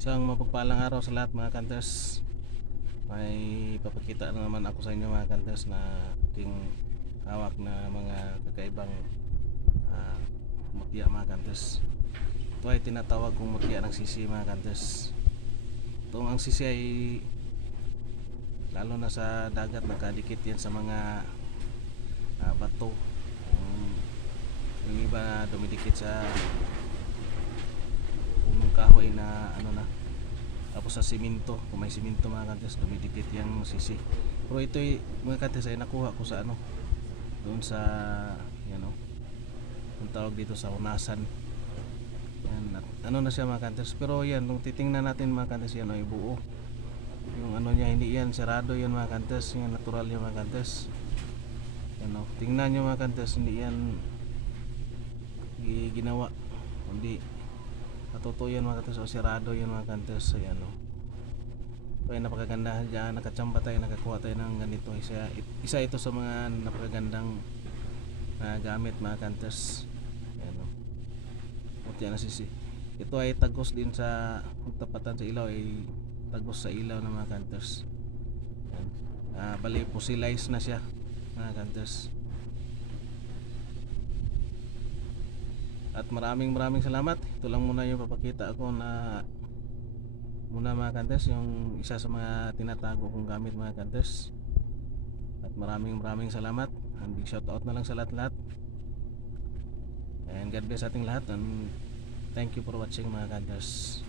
Isang mapagpalang araw sa lahat mga kanters. May papakita na naman ako sa inyo mga kanters na aking hawak na mga kakaibang mutya mga kanters. Ito ay tinatawag kong mutya ng sisi mga kanters. Itong ang sisi ay lalo na sa dagat nakadikit yan sa mga bato. Yung iba na dumidikit sa punong kahoy na ano na, tapos sa simento, kung may simento mga kantes dumidikit yung sisi. Pero ito mga kantes ay nakuha ko sa ano, doon sa yan o, yung tawag dito sa unasan yan, ano na siya mga kantes. Pero yan, kung titingnan natin mga kantes, yan o, buo yung ano niya, hindi yan sarado yan mga kantes, yung natural yan mga kantes. Yan o, tingnan nyo mga kantes, hindi yan ginawa, hindi natuto yan mga kantes o sirado yan mga kantes. Ayan o, ito ay napakaganda dyan, nakachamba tayo, nakakuha tayo ng ganito. Isa ito sa mga napakagandang gamit mga kantes. Ayan o, mutya na sisi. Ito ay tagos din sa tapatan sa ilaw, ay tagos sa ilaw ng mga kantes. Bali fossilized na siya mga kantes. At maraming salamat. Ito lang muna yung papakita ako na muna mga kantes, yung isa sa mga tinatago kong gamit mga kantes. At maraming salamat. And big shout out na lang sa lahat. And God bless ating lahat, and thank you for watching mga kantes.